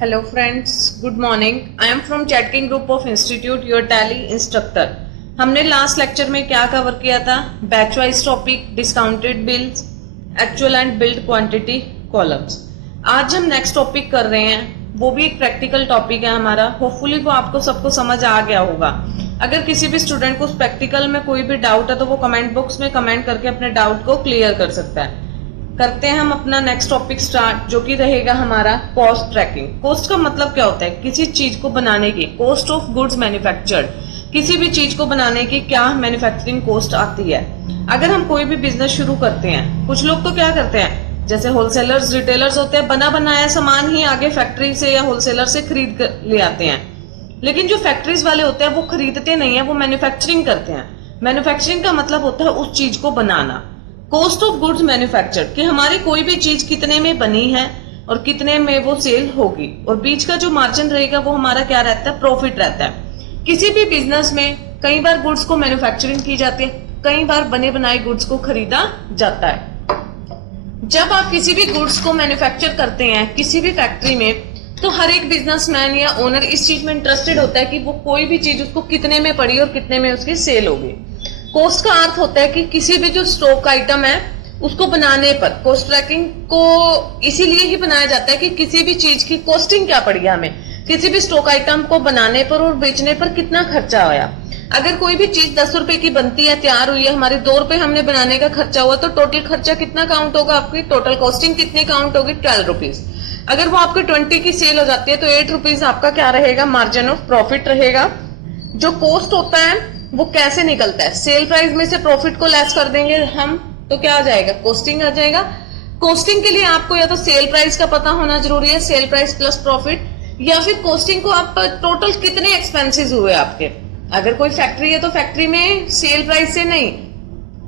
Hello friends, good morning. I am from Chatking Group of Institute, your Tally instructor. हमने last lecture में क्या cover किया था? Batch wise topic, discounted bills, actual and build quantity columns. आज हम next topic कर रहे हैं, वो भी एक प्रैक्टिकल टॉपिक है हमारा. होपफुली वो आपको सबको समझ आ गया होगा. अगर किसी भी स्टूडेंट को प्रैक्टिकल में कोई भी डाउट है तो वो कमेंट बॉक्स में कमेंट करके अपने डाउट को क्लियर कर सकता है. करते हैं हम अपना नेक्स्ट टॉपिक स्टार्ट, जो कि रहेगा हमारा कॉस्ट ट्रैकिंग. कॉस्ट का मतलब क्या होता है? किसी चीज को बनाने की कॉस्ट ऑफ गुड्स मैन्युफैक्चर्ड. किसी भी चीज को बनाने की क्या मैन्युफैक्चरिंग कॉस्ट आती है. अगर हम कोई भी बिजनेस शुरू करते हैं, कुछ लोग तो क्या करते हैं, जैसे होलसेलर्स रिटेलर्स होते हैं, बना बनाया सामान ही आगे फैक्ट्री से या होलसेलर से खरीद कर ले आते हैं. लेकिन जो फैक्ट्रीज वाले होते हैं वो खरीदते नहीं है, वो मैन्युफैक्चरिंग करते हैं. मैन्युफैक्चरिंग का मतलब होता है उस चीज को बनाना. कॉस्ट ऑफ गुड्स मैन्युफैक्चर्ड, कि हमारी कोई भी चीज कितने में बनी है और कितने में वो सेल होगी, और बीच का जो मार्जिन रहेगा वो हमारा क्या रहता है? प्रॉफिट रहता है. किसी भी बिजनेस में कई बार गुड्स को मैन्युफैक्चरिंग की जाती है, कई बार बने बनाए गुड्स को खरीदा जाता है. जब आप किसी भी गुड्स को मैन्युफैक्चर करते हैं किसी भी फैक्ट्री में, तो हर एक बिजनेसमैन या ओनर इस चीज में इंटरेस्टेड होता है कि वो कोई भी चीज उसको कितने में पड़ी और कितने में उसकी सेल होगी. कॉस्ट का अर्थ होता है कि किसी भी जो स्टॉक आइटम है उसको बनाने पर, कॉस्ट ट्रैकिंग को इसीलिए ही बनाया जाता है कि किसी भी चीज की कॉस्टिंग क्या पड़ी है हमें, किसी भी स्टॉक आइटम को बनाने पर और बेचने पर कितना खर्चा आया. अगर कोई भी चीज 10 रुपए की बनती है, तैयार हुई है, हमारे 2 रुपए हमने बनाने का खर्चा हुआ, तो टोटल खर्चा कितना काउंट होगा? आपकी टोटल कॉस्टिंग कितनी काउंट होगी? 12 रुपीज. अगर वो आपके 20 की सेल हो जाती है तो 8 रुपीज आपका क्या रहेगा? मार्जिन ऑफ प्रॉफिट रहेगा. जो कॉस्ट होता है वो कैसे निकलता है? सेल प्राइस में से प्रॉफिट को लेस कर देंगे हम, तो क्या आ जाएगा? कॉस्टिंग आ जाएगा. कॉस्टिंग के लिए आपको या तो सेल प्राइस का पता होना जरूरी है, सेल प्राइस प्लस प्रॉफिट, या फिर कॉस्टिंग को आप टोटल कितने एक्सपेंसेस हुए आपके. अगर कोई फैक्ट्री है तो फैक्ट्री में सेल प्राइस से नहीं,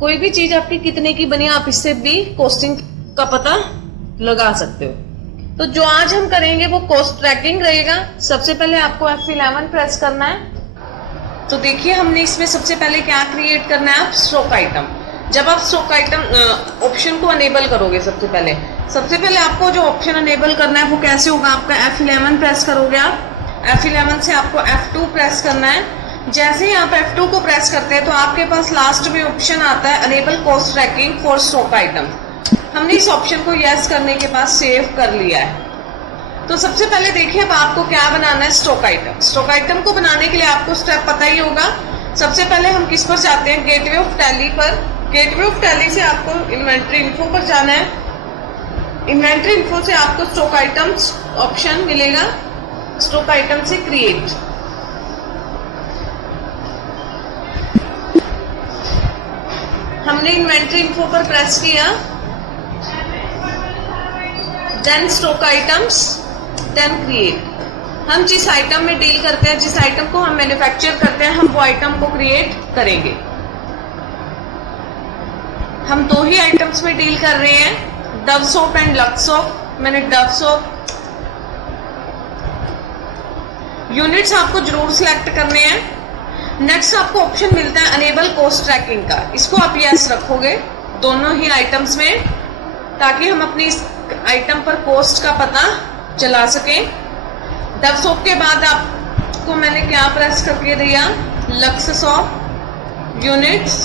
कोई भी चीज आपकी कितने की बनी, आप इससे भी कॉस्टिंग का पता लगा सकते हो. तो जो आज हम करेंगे वो कॉस्ट ट्रैकिंग रहेगा. सबसे पहले आपको F11 प्रेस करना है. तो देखिए हमने इसमें सबसे पहले क्या क्रिएट करना है? आप स्टॉक आइटम. जब आप स्टॉक आइटम ऑप्शन को अनेबल करोगे, सबसे पहले आपको जो ऑप्शन अनेबल करना है वो कैसे होगा? आपका F11 प्रेस करोगे आप. F11 से आपको F2 प्रेस करना है. जैसे ही आप F2 को प्रेस करते हैं तो आपके पास लास्ट में ऑप्शन आता है enable cost tracking for stock item. हमने इस ऑप्शन को यस करने के बाद सेव कर लिया है. तो सबसे पहले देखिए अब आपको क्या बनाना है? Stock item. स्टॉक आइटम को बनाने के लिए आपको स्टेप पता ही होगा. सबसे पहले हम किस पर जाते हैं? गेटवे ऑफ टैली पर. गेटवे ऑफ टैली से आपको इन्वेंट्री इन्फो पर जाना है. इन्वेंट्री इन्फो से आपको स्टॉक आइटम्स ऑप्शन मिलेगा. स्टॉक आइटम से क्रिएट. हमने इन्वेंट्री इन्फो पर प्रेस किया, then stock items, then create. हम जिस आइटम में डील करते हैं, जिस आइटम को हम मैन्युफैक्चर करते हैं, हम वो आइटम को क्रिएट करेंगे. हम 2 ही आइटम्स में डील कर रहे हैं, Dove soap and lux soap. मैंने डव सोप. यूनिट्स आपको जरूर सिलेक्ट करने हैं. नेक्स्ट आपको ऑप्शन मिलता है अनेबल कॉस्ट ट्रैकिंग का. इसको आप यस रखोगे दोनों ही आइटम्स में, ताकि हम अपनी इस आइटम पर कॉस्ट का पता चला सकें. डव सोप के बाद आपको मैंने क्या प्रेस करके दिया? Lux soap units.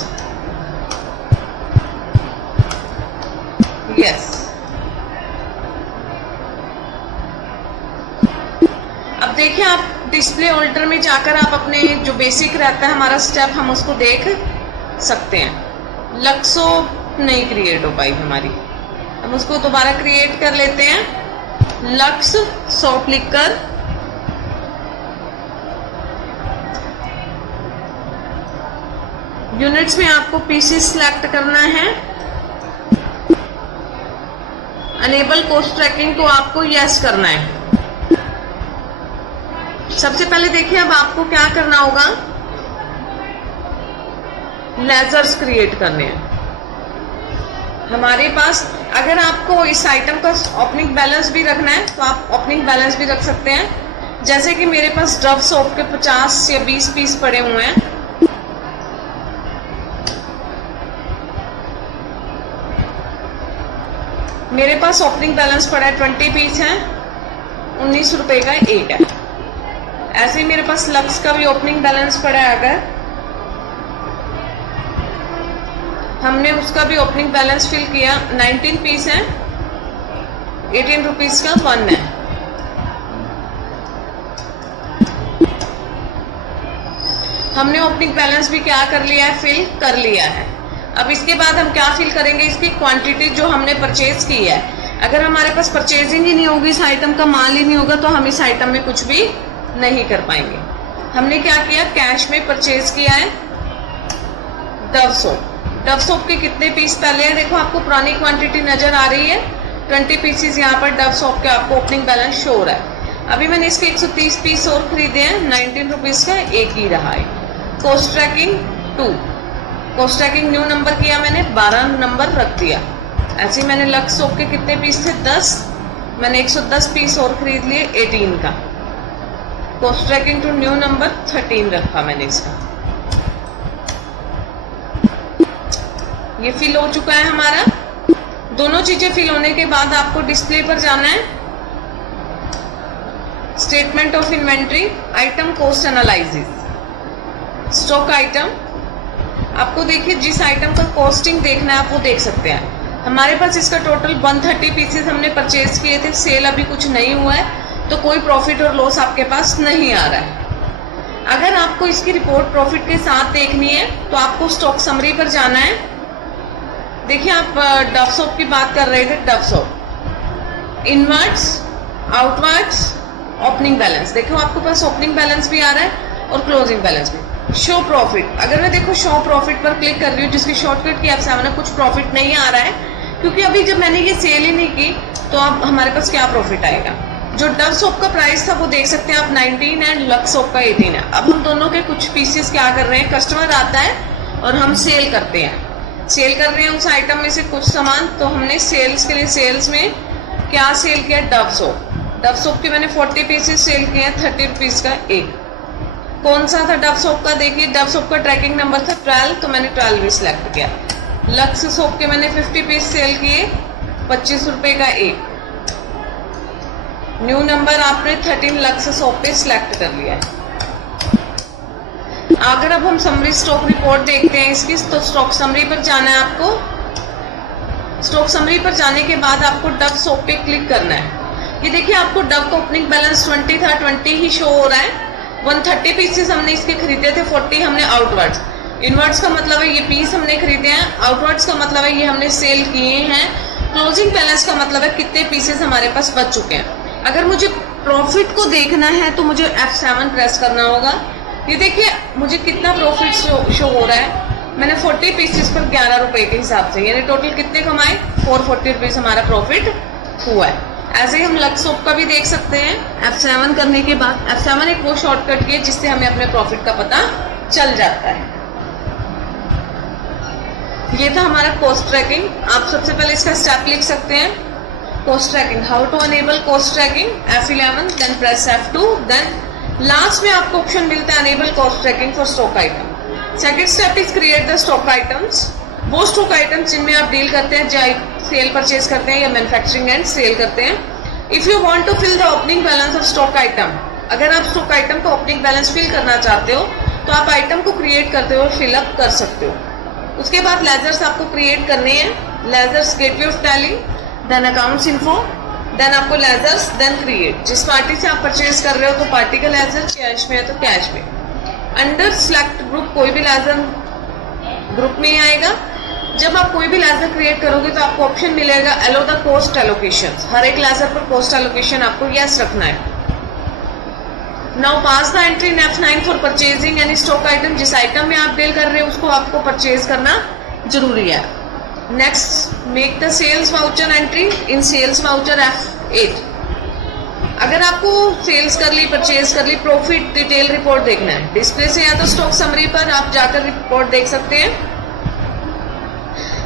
यस. अब देखिए आप डिस्प्ले होल्डर में जाकर आप अपने जो बेसिक रहता है हमारा स्टेप, हम उसको देख सकते हैं. लक्स सोप नहीं क्रिएट हो पाई हमारी, हम उसको दोबारा क्रिएट कर लेते हैं. लक्स सोप लिखकर यूनिट्स में आपको पीसीस सिलेक्ट करना है. अनेबल कॉस्ट ट्रैकिंग को आपको यस करना है. सबसे पहले देखिए अब आपको क्या करना होगा? लेजर्स क्रिएट करने हैं हमारे पास. अगर आपको इस आइटम का ओपनिंग बैलेंस भी रखना है तो आप ओपनिंग बैलेंस भी रख सकते हैं. जैसे कि मेरे पास डव सोप के 50 या 20 पीस पड़े हुए हैं. मेरे पास ओपनिंग बैलेंस पड़ा है 20 पीस है. 19 रुपए का एक है। ऐसे ही मेरे पास लक्स का भी ओपनिंग बैलेंस पड़ा है, अगर हमने उसका भी ओपनिंग बैलेंस फिल किया, 19 पीस है, 18 रुपीज का 1 है। हमने ओपनिंग बैलेंस भी क्या कर लिया है, फिल कर लिया है। अब इसके बाद हम क्या फिल करेंगे, इसकी क्वांटिटी जो हमने परचेज की है। अगर हमारे पास परचेजिंग ही नहीं होगी, इस आइटम का माल ही नहीं होगा, तो हम इस आइटम में कुछ भी नहीं कर पाएंगे। हमने क्या किया, कैश में परचेज किया है डव सोप। डव सोप के कितने पीस पहले हैं, देखो आपको पुरानी क्वांटिटी नजर आ रही है, 20 पीसेस यहाँ पर डव सोप के आपको ओपनिंग बैलेंस शो हो रहा है। अभी मैंने इसके 130 पीस और खरीदे हैं, 19 रुपीज का एक ही रहा है। Cost tracking 2, cost tracking new number किया मैंने, 12 नंबर रख दिया। ऐसे ही मैंने लक्स सोप के कितने पीस थे, 10, मैंने 110 पीस और खरीद लिए 18 का। Cost tracking two new number 13 रखा मैंने इसका। ये फिल हो चुका है हमारा। दोनों चीजें फिल होने के बाद आपको डिस्प्ले पर जाना है, statement of inventory, item cost analysis, stock item. आपको देखिए जिस आइटम का कॉस्टिंग देखना है आप वो देख सकते हैं। हमारे पास इसका टोटल 130 पीसेस हमने परचेज किए थे, सेल अभी कुछ नहीं हुआ है, तो कोई प्रॉफिट और लॉस आपके पास नहीं आ रहा है। अगर आपको इसकी रिपोर्ट प्रॉफिट के साथ देखनी है तो आपको स्टॉक समरी पर जाना है। देखिए आप डव सोप की बात कर रहे थे, Dove soap inwards, outwards, opening balance. देखो आपके पास ओपनिंग बैलेंस भी आ रहा है और क्लोजिंग बैलेंस भी। शो प्रॉफिट, अगर मैं देखो शो प्रॉफिट पर क्लिक कर रही हूँ, जिसकी शॉर्टकट की F7 में कुछ प्रॉफिट नहीं आ रहा है, क्योंकि अभी जब मैंने ये सेल ही नहीं की तो अब हमारे पास क्या प्रॉफिट आएगा। जो डव सोप का प्राइस था वो देख सकते हैं आप 19 है, लक्स सोप का 18 है। अब हम दोनों के कुछ पीसेस क्या कर रहे हैं, कस्टमर आता है और हम सेल करते हैं, सेल कर रहे हैं उस आइटम में से कुछ सामान। तो हमने सेल्स के लिए सेल्स में क्या सेल किया, डव सोप। डव सोप के मैंने 40 पीसेस सेल किए हैं, 30 रुपीज का एक। कौन सा था डव सोप का, देखिए डव सोप का ट्रैकिंग नंबर था 12, तो मैंने 12 भी सिलेक्ट किया। लक्स सोप के मैंने 50 पीस सेल किए, 25 रुपए का एक। न्यू नंबर आपने 13 लक्स सोप पे सिलेक्ट कर लिया है। अगर अब हम समरी स्टॉक रिपोर्ट देखते हैं इसकी, तो स्टॉक समरी पर जाना है आपको। स्टॉक समरी पर जाने के बाद आपको डव सोप पे क्लिक करना है। ये देखिए आपको डव का ओपनिंग बैलेंस 20 था, 20 ही शो हो रहा है। 130 पीसेस हमने इसके खरीदे थे, 40 हमने आउटवर्ड्स। इनवर्ड्स का मतलब है ये पीस हमने खरीदे हैं, आउटवर्ड्स का मतलब है ये हमने सेल किए हैं। क्लोजिंग बैलेंस का मतलब है कितने पीसेस हमारे पास बच चुके हैं। अगर मुझे प्रॉफिट को देखना है तो मुझे F7 प्रेस करना होगा। ये देखिए मुझे कितना प्रॉफिट शो हो रहा है। मैंने 40 पीसेस पर 11 रुपए के हिसाब से, यानी टोटल कितने कमाए, 440 रुपीज हमारा प्रॉफिट हुआ है। ऐसे ही हम लक्स सोप का भी देख सकते हैं। F7 करने के बाद, F7 एक वो शॉर्टकट की है जिससे हमें अपने प्रॉफिट का पता चल जाता है। ये था हमारा कॉस्ट ट्रैकिंग। आप सबसे पहले इसका स्टेप लिख सकते हैं, cost tracking, how to enable cost tracking, F11, then press F2, then last में आपको ऑप्शन मिलता है enable cost tracking for stock item. Second step is create the stock items. वो स्टॉक आइटम्स जिनमें आप डील करते हैं, चाहे सेल परचेज करते हैं या मैन्युफैक्चरिंग एंड सेल करते हैं। If you want to fill the opening balance of stock item, अगर आप स्टॉक आइटम का ओपनिंग बैलेंस फिल करना चाहते हो तो आप आइटम को क्रिएट करते हुए फिलअप कर सकते हो। उसके बाद लेजर्स आपको क्रिएट करने हैं, ledgers gateway of Tally, then accounts info, then आपको लेजर्स, देन क्रिएट। जिस पार्टी से आप परचेज कर रहे हो तो पार्टी का लेजर, कैश में है तो कैश में। अंडर सेलेक्ट ग्रुप कोई भी लेजर ग्रुप में ही आएगा। जब आप कोई भी लेजर क्रिएट करोगे तो आपको ऑप्शन मिलेगा अलो द कॉस्ट एलोकेशन। हर एक लेजर पर कॉस्ट एलोकेशन आपको यस रखना है। Now pass the entry in F9 for purchasing any stock item. जिस आइटम में आप डील कर रहे हो उसको आपको परचेज करना जरूरी है। Next make the sales voucher entry in sales voucher F8। अगर आपको सेल्स कर ली, परचेज कर ली, प्रॉफिट डिटेल रिपोर्ट देखना है, डिस्प्ले से या तो स्टॉक समरी पर आप जाकर रिपोर्ट देख सकते हैं,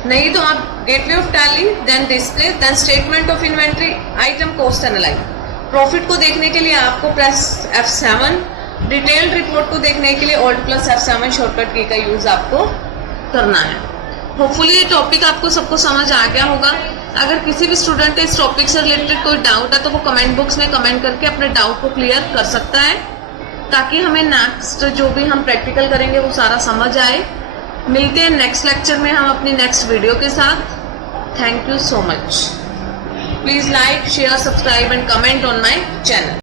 नहीं तो आप gateway of Tally, then display, then statement of inventory, item cost analyse. Profit को देखने के लिए आपको प्रेस F7, डिटेल्ड रिपोर्ट को देखने के लिए Alt+F7 शॉर्टकट की का यूज आपको करना है। होपफुली ये टॉपिक आपको सबको समझ आ गया होगा। अगर किसी भी स्टूडेंट के इस टॉपिक से रिलेटेड कोई डाउट है तो वो कमेंट बॉक्स में कमेंट करके अपने डाउट को क्लियर कर सकता है, ताकि हमें नेक्स्ट जो भी हम प्रैक्टिकल करेंगे वो सारा समझ आए। मिलते हैं नेक्स्ट लेक्चर में हम अपनी नेक्स्ट वीडियो के साथ। Thank you so much. Please like, share, subscribe and comment on my channel.